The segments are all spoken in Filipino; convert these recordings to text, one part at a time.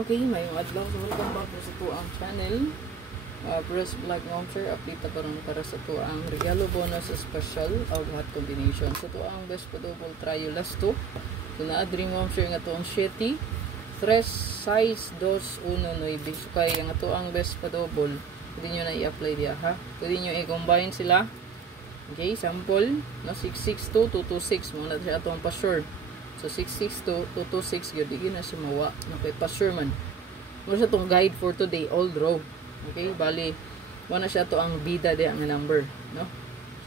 Okay, mayong adlaw. So, welcome back sa to ang channel. Press like launcher, update pa ron para sa to ang regalo bonus special of hot combination. So, to ang best pa double trio last to. So, na-dream launcher nga to ang Shetty. 3 size 219. So, kaya nga to ang best pa double. Pwede nyo na i-apply diya, ha? Pwede nyo i-combine sila. Okay, sample. No, 662, 226. Muna siya ito ang pa-sure. So, 662, 226. Yun na siya mawa. Okay, pa-sure man. Muna siya itong guide for today. Old row. Okay, bali. Muna siya ito ang bida diya ang number. No?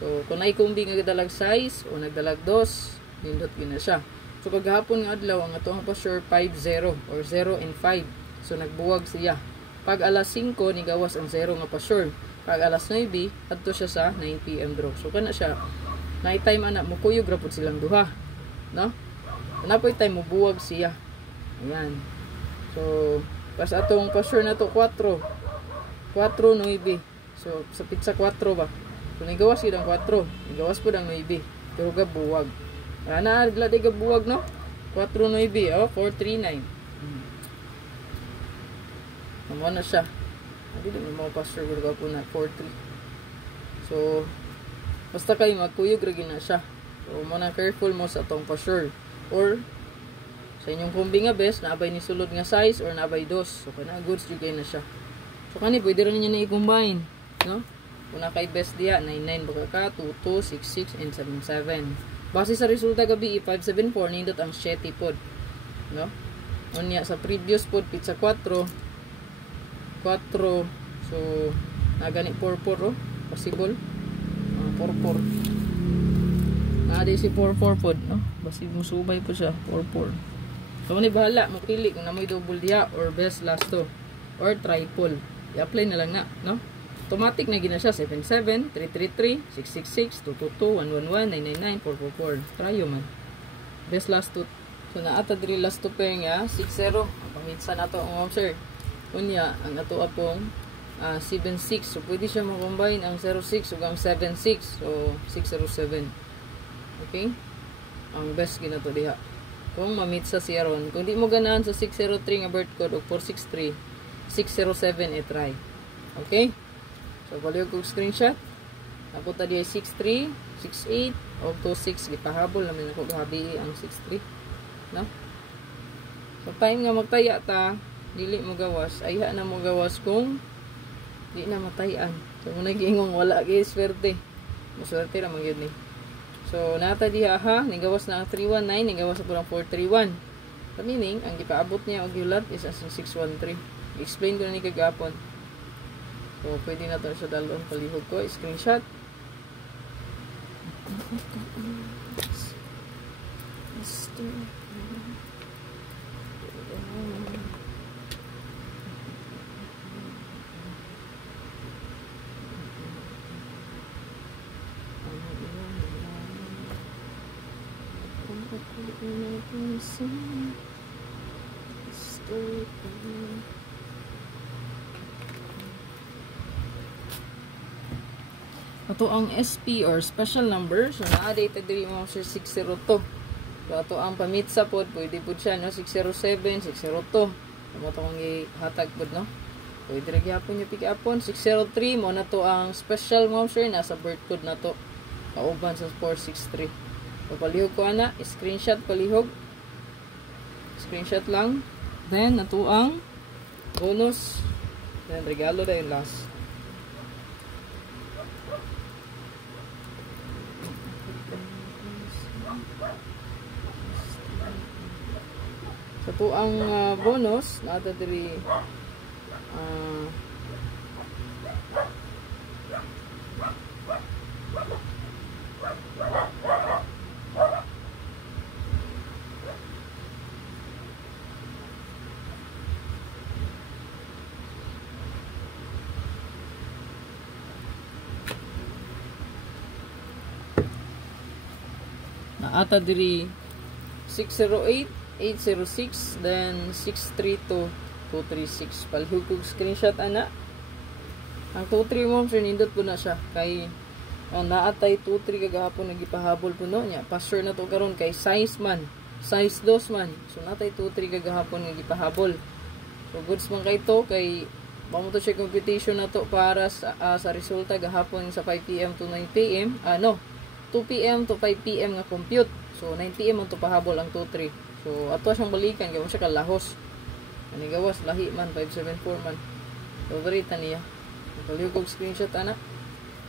So, kung naikumbi nga dalag size o nagdalag dos, nindot yun na siya. So, paghapon nga adlaw, ang ito ang pa-sure 5-0 or 0 and 5. So, nagbuwag siya. Pag alas 5, nigawas ang 0 nga pa-sure. Pag alas 9, adto siya sa 9 PM draw. So, kana siya. Night time anak mo, kuyog rapod silang duha. No? Napoy time mo buwag siya. Ayan. So, pas atong pa-sure na to 4. 4-9. So, sa pizza 4 ba? So, nigawas yun ang 4. Nigawas po ang 9. Pero gabuwag. Ana, glad ay gabuwag, no? 4-9. Oh, 4-3-9. Namuha na siya. Hindi din mo pa-sure ko po na 4-3. So, basta kayo magkuyog ragi na siya. So, muna careful mo sa atong pa-sure. Or sa inyong kumbi nga best naabay ni sulod nga size or naabay dos, so kana goods jud na siya. So kani pwede rin niyo na i-combine, no? Kuna kay best diya 99 baka ka 22 66 and 77. Base sa resulta gabi 574 nindot ang Shetty pod, no? Unya sa previous pod pizza 4 so nagani 4-4 oh, possible 4-4 Adi si 4-4 pod, no? Basi musubay po siya, 4-4. So, mani bahala, mapili kung namoy double diya or best last to. Or triple. I-apply na lang na, no? Automatic na gina siya, 77, 333, 666, 222, 111, 999, 444. Tryo man. Best last to. So, naata diri last to pair nga, 6-0. Pamitsa na to ang officer. Kunya, ang ato apong 7-6. So, pwede siya makombine ang 0-6 ug ang 7-6. So, 607. Okay? Ang best gina to diha. Kung mamit sa siya ron. Kung di mo ganahan sa 603 nga birth code o 463, 607 try. Okay? So, baliw ko screenshot. Ako ta diya 63, 68, o 26. Gipahabol namin ako gabi ang 63. No? So, time nga magtaya ta, dili mo gawas. Ayha na mo gawas kung di na matayan. So, muna giingong wala gay swerte. Maswerte naman yun eh. So, nata diha ha, nigawas na ang 319, nigawas na po ng 431. So, meaning, ang ipaabot niya o gilat is as 613. I-explain ko na ni kagapon. So, pwede na ito sa dalawang palihog ko. Screenshot. Ito ang SP or special number. So, na-data diri mo sa 602. So, ito ang pamitsa pod. Pwede po siya, no? 607, 602. So, ito ang hatag pod, no? Pwede rin hapon yung pick-upon. 603 mo na to ang special mouse. Nasa birth code na to. Kauban sa 463. So, palihog ko ana. Screenshot palihog. Screenshot lang. Then, ito ang bonus. Then, regalo na yung last. So, ito ang bonus. Nata diri ata diri 608, 806, then 632, 236. Palihog kong screenshot ana. Ang 23 mo, nindot po na siya. Kay naatay 2-3 kagahapon nagipahabol po no niya. Pa-sure na to karon kay size man. Size 2 man. So natay 2-3 kagahapon nagipahabol. So goods man kay to kay mamo to siya computation na to para sa resulta gahapon sa 5 PM to 9 PM. 2 PM to 5 PM nga compute. So 9 PM man to pahabol ang 2-3. So ato siyang balikan kay mo siya kalahos. Ani gawas lahi man 574 man. So very niya. Nakaliw kog screenshot ana.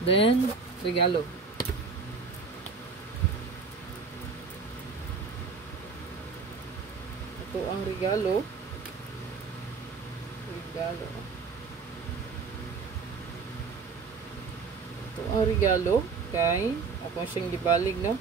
Then regalo. Ito ang regalo. Ito ang regalo kay ako siyang gibalig no.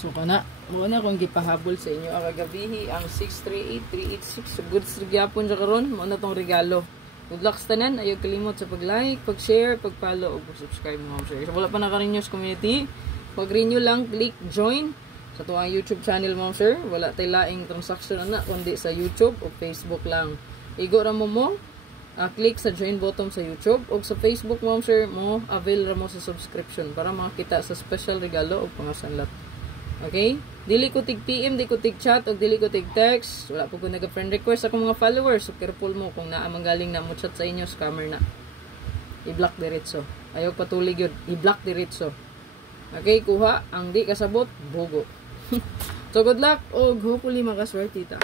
So kana mo na akong gipahabol sa inyo ang kagabihi ang 638386 so goods gyapon sa karon mo na tong regalo. Good luck sa tanan, ayaw kalimot sa pag-like, pag-share, pag-follow, o pag-subscribe mga sir. So wala pa naka-renews community, pag-renew lang, click join sa tuwang YouTube channel mga sir. Wala tayo laing transaction na kundi sa YouTube o Facebook lang. Igo ra mo click sa join button sa YouTube o sa Facebook mga sir mo, avail ra mo sa subscription para makakita sa special regalo o pangasanlat. Okay? Dili ko tig PM, di ko tig chat, o dili ko tig text. Wala po ko nag-friend request ako mga followers. So, careful mo kung naamang galing na mo chat sa inyo, scammer na. I-block diretso. Ayaw patulig yun. I-block diretso. Okay? Kuha. Ang di kasabot, bugo. So, good luck. O hopefully makaswerte ta.